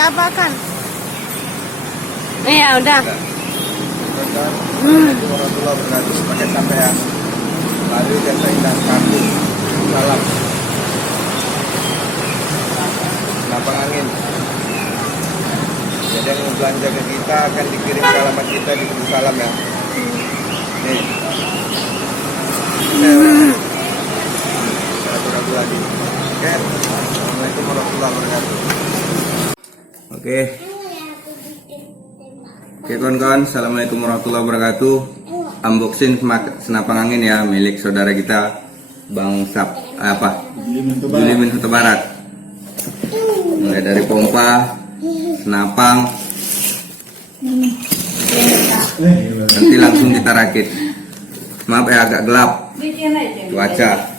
apakan? Ya udah. Assalamualaikum warahmatullahi wabarakatuh. Pakai sampai ya. Mari desa Indah Kartu. Salam. Lapang angin. Jadi yang mau belanja ke kita akan dikirim ke alamat kita di salam ya. Nih. Ragu-ragu lagi. Oke. Assalamualaikum warahmatullahi wabarakatuh. Oke. Oke kawan-kawan, assalamualaikum warahmatullahi wabarakatuh. Unboxing senapang angin ya milik saudara kita Bang Julimin Huta Barat. Mulai dari pompa, senapang, nanti langsung kita rakit. Maaf ya agak gelap cuaca.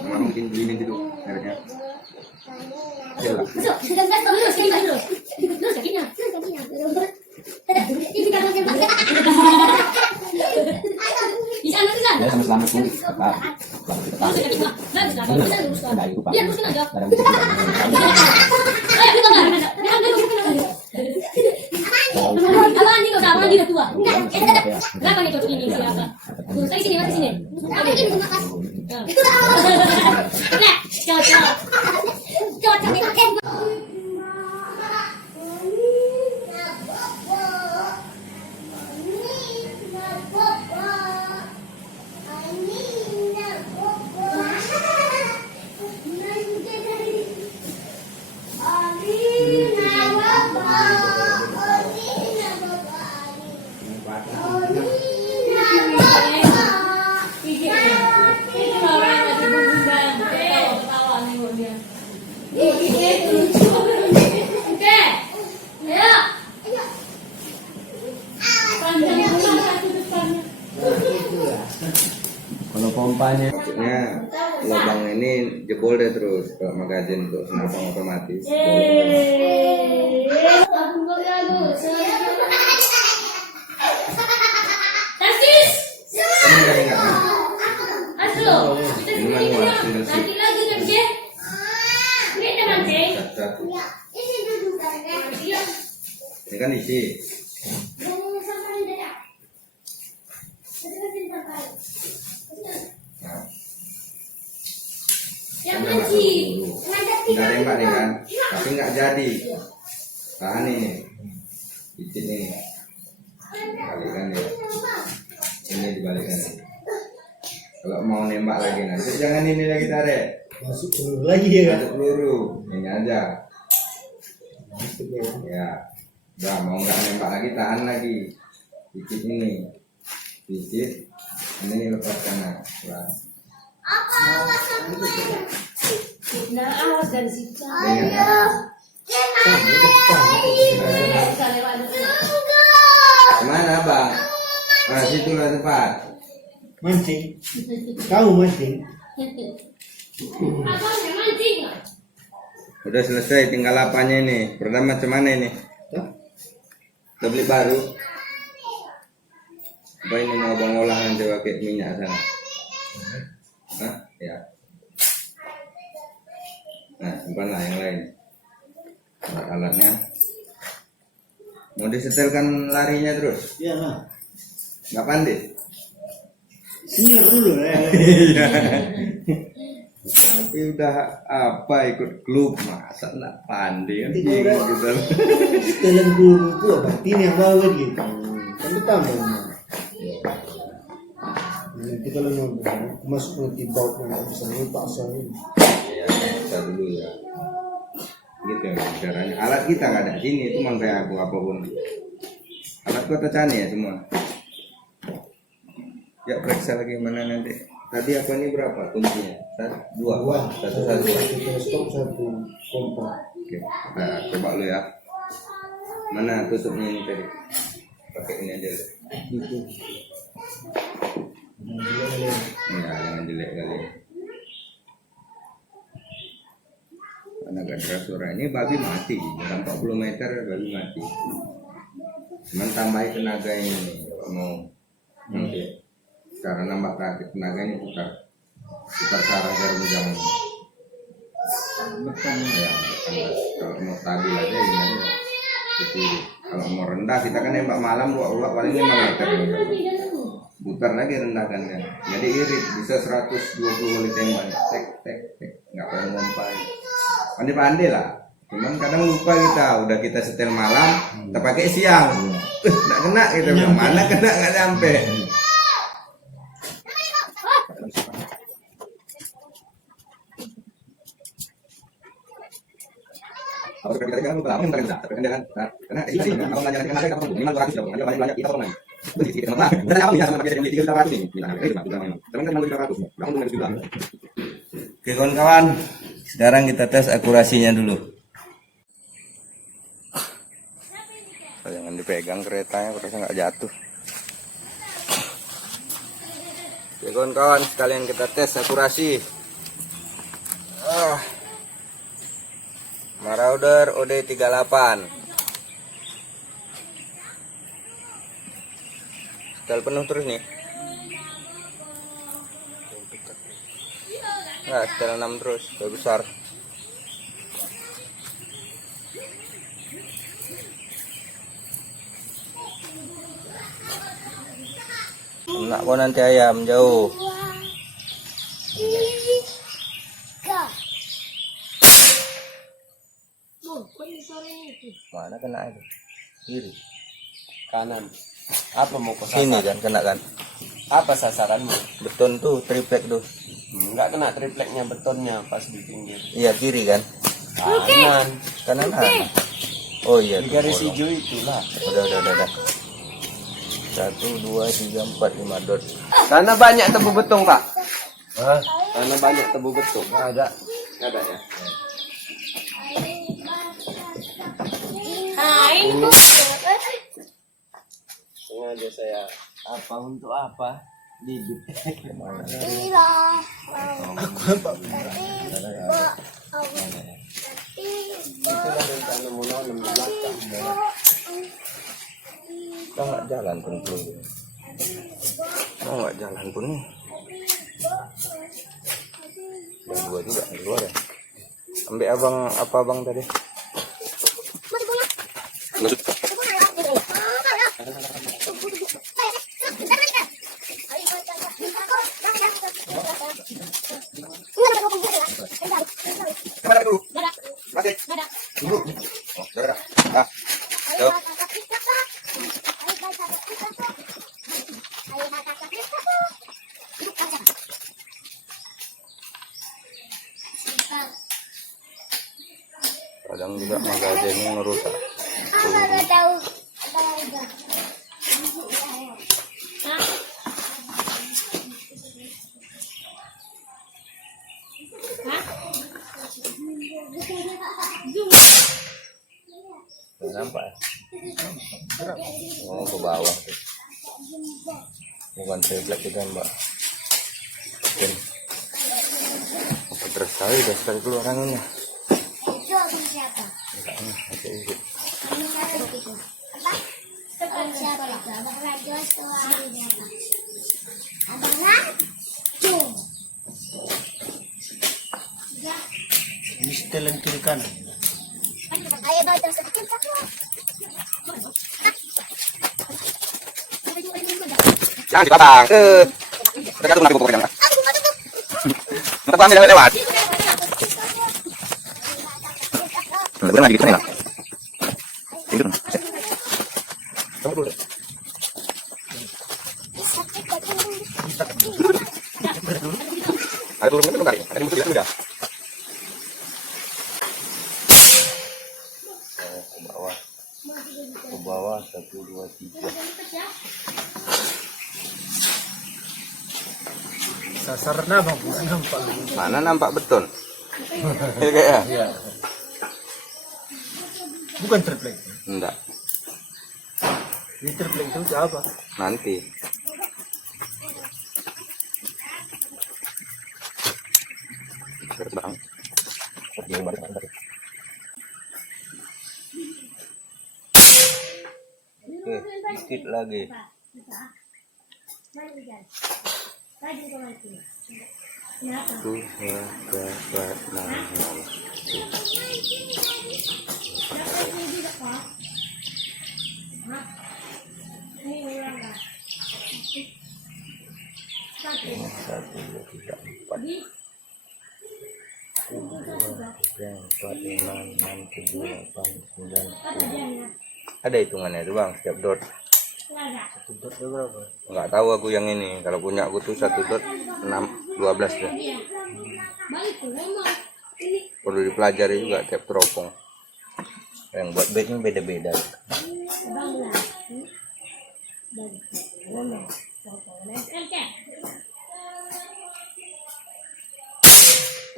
Mungkin begini dulu mereka. Ya sama-sama sih. Kalau pompanya maksudnya lubang ini jebol deh terus kalau magazin untuk senapang otomatis. Ini kan isi. Udah tembak nih kan, tapi nggak jadi. Tahan nih, dikit nih, balikan ya. Ini dibalikan. Kalau mau nembak lagi nanti jangan ini lagi tarik. Masuk peluru lagi ya kan? Masuk peluru, ini aja. Ya, udah mau nggak nembak lagi tahan lagi. Dikit ini, dikit. Ini lepaskan nah. Nah, awas dari situ. Ayo. abang. Nah, situlah tempat. Mancing. Kau mancing. Abangnya mancing nggak? Udah selesai, tinggal apanya ini. Pertama macam mana ini? Hah? Kita beli baru. Apa ini mau abang olah nanti pakai minyak sana? Hah? Ya. Nah, simpanlah yang lain. Alat-alatnya. Mau disetelkan larinya terus? Iya lah. Nggak pandai? Senior dulu ya. Tapi udah apa ikut klub masa nggak pandai kan? Nanti Bingung kalau gitu. dalam guru itu apa? Ini yang bawa gitu. Kan ditambah. Nanti kalau mau masuk nanti baut nggak bisa nih pasang ini. Ya, kita dulu ya. Gitu ya caranya. Alat kita nggak ada sini, itu mang kayak aku apapun. Alat kota Cani ya semua. Ya periksa lagi mana nanti. Tadi apa ini berapa kuncinya? Dua. Satu. Teleskop satu kompak. Oke. Nah, coba lu ya. Mana tutupnya ini tadi? Pakai ini aja. Gitu. Ya, jangan jelek kali. Mana gak ada suara ini babi mati. Dalam 40 meter babi mati. Cuman tambahin tenaga ini kalau mau nanti. Cara nambah tenaga ini putar sarah jarum jam. Betul. Ya, kalau mau stabil aja ini aja. Jadi kalau mau rendah kita kan nembak malam uak paling 5 meter. Putar lagi rendahkannya. Jadi irit bisa 120 kali tembak. Tek nggak perlu ngompai. Pandai-pandai lah. Cuman kadang lupa kita udah kita setel malam, kita pakai siang. Nggak kena gitu. Mana kena nggak sampai. Kalau kita jangan lupa, mungkin kita kan karena itu sih kalau ngajarin tenaga kita perlu minimal 200 dong, banyak kita orang lain. Begitu kita mah. Dan apa biasa pakai beli 300 ini. Teman kan mau 300. Kamu tunggu juga. Oke kawan-kawan, sekarang kita tes akurasinya dulu. Jangan dipegang keretanya, kereta nggak jatuh. Oke kawan-kawan, sekalian kita tes akurasi. Marauder OD38. Setel penuh terus nih. Enggak, setel 6 terus, lebih besar. Enak kok nanti ayam jauh. Mana kena itu? Kiri. Kanan. Apa mau ke Sini kan kena kan? Apa sasaranmu? Beton tuh triplek tuh. Enggak kena tripleknya, betonnya pas di pinggir. Iya kiri kan? Kanan. Kanan Oh iya. Di tuh, garis bolong. hijau itulah. Udah. 1, 2, 3, 4, 5 dot. Karena banyak tebu beton, Pak. Hah? Karena banyak tebu beton. Ada. Ada ya. Sengaja saya apa untuk apa? Bibit. Itulah rencana mau nanam di belakang. Kita nggak jalan pun belum. Oh nggak jalan pun nih. Yang 2 juga di luar ya. Ambil abang apa abang tadi? Kadang juga magazinnya ngerusak. Nampak ya? Oh, ke bawah tuh. Bukan triplek itu mbak. Mungkin terus sekali keluar anginnya. Itu abang siapa? Oke. Abang siapa? Abang Rajo atau abang siapa? Abang Rajo. Ya. Ini setelan kiri kanan. Ayo baca sedikit satu. Jangan dipotong. Tergantung nanti pokoknya. Nanti ambil lewat. Bener lagi gitu nih lah. Itu. Kamu dulu. Ada turun itu kali. Ada musuh bilang udah. Ke bawah 1 2 3. Sasaran abang bukan nampak. Mana nampak beton? Ya kayak. Iya. Bukan triplek. Enggak. Ini triplek itu apa? Nanti. Terbang. Oke, sedikit lagi. Tuh, ya, dapat nangis. Satu, dua, tiga, empat. 1, 2, 3, 4, 5, 6, 7, 8, 9, 10. Ada hitungannya itu bang, setiap dot. Satu dot berapa? Nggak tahu aku yang ini. Kalau punya aku tuh 1 dot 6, 12 deh. Perlu dipelajari juga tiap teropong. Yang buat bednya beda-beda.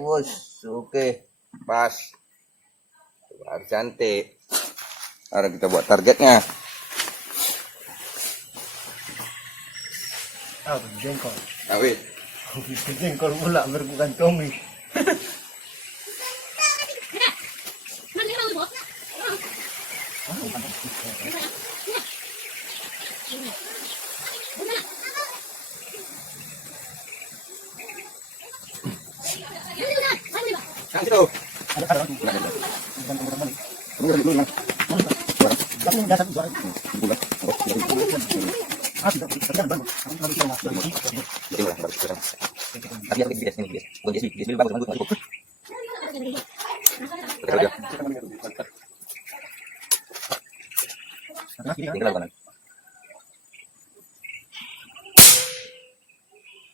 Wush, oke, pas. Harus cantik. Sekarang kita buat targetnya. Jengkol. Awit. Jengkol pula bergantungi. Kan situ.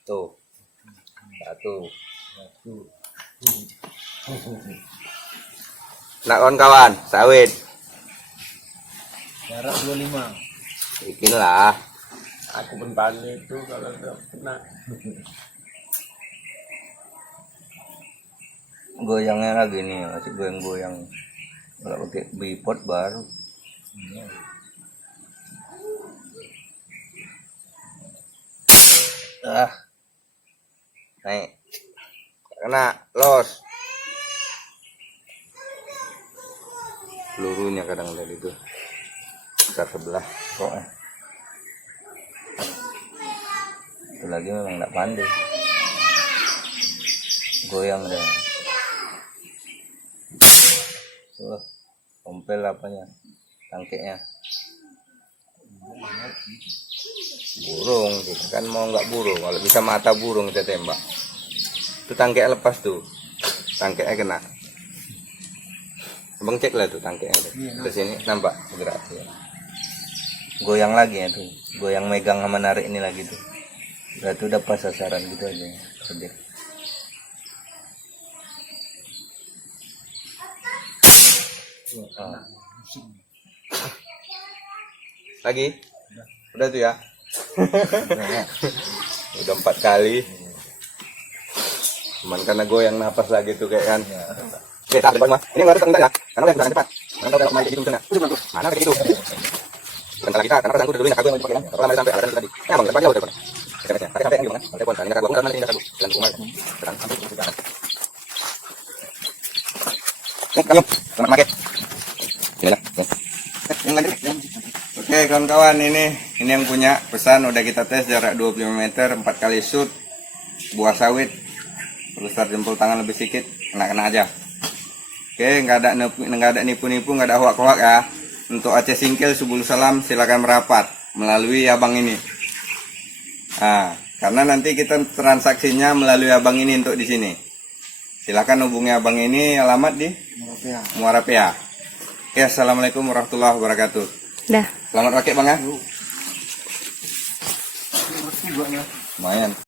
Tuh. Satu. Nak kawan-kawan, sawit. Jarak 25. Bikin lah. Aku pun pandai itu kalau nggak pernah. Goyangnya lagi nih, masih goyang-goyang. Kalau pakai bipod baru. Naik. Kena, los. Pelurunya kadang dari itu. Besar sebelah. Pokoknya. Itu lagi memang nggak pandai. Goyang deh. Kompel apanya? Tangkeknya. Burung, kita kan mau nggak burung. Kalau bisa mata burung kita tembak. Itu tangkeknya lepas tuh. Tangkeknya kena. Abang cek lah tuh tangkeknya tuh. Ke sini nampak bergerak ya. Goyang lagi ya tuh. Goyang megang sama narik ini lagi tuh. Berarti udah pas sasaran gitu aja. Kerja. Lagi? Udah tuh ya? Udah 4 kali. Cuman karena goyang napas lagi tuh kayak kan. Oke, tak depan mah. Ini enggak ada tengah ya. Karena udah cepat. Tahu kalau kemarin gitu betul nggak? Mana kayak gitu? Bentar lagi karena pesanku dulu nak kagum pakai kan. Kalau lama sampai alasan tadi. Ya bang, pagi telepon. Kita sampai yang gimana? Telepon. Ini kagum kan nanti kagum. Dan umar. Sekarang sampai ke jalan. Kagum, selamat pakai. Ini lah. Yang lagi. Oke kawan-kawan, ini yang punya pesan udah kita tes jarak 25 meter 4 kali shoot buah sawit besar jempol tangan lebih sedikit kena aja. Oke, nggak ada nipu-nipu, nggak ada hoak-hoak ya. Untuk Aceh Singkil Subul Salam silakan merapat melalui abang ini. Nah, karena nanti kita transaksinya melalui abang ini untuk di sini. Silakan hubungi abang ini, alamat di Muara Pea. Oke, assalamualaikum warahmatullahi wabarakatuh. Dah. Selamat pakai bang ya. Lumayan.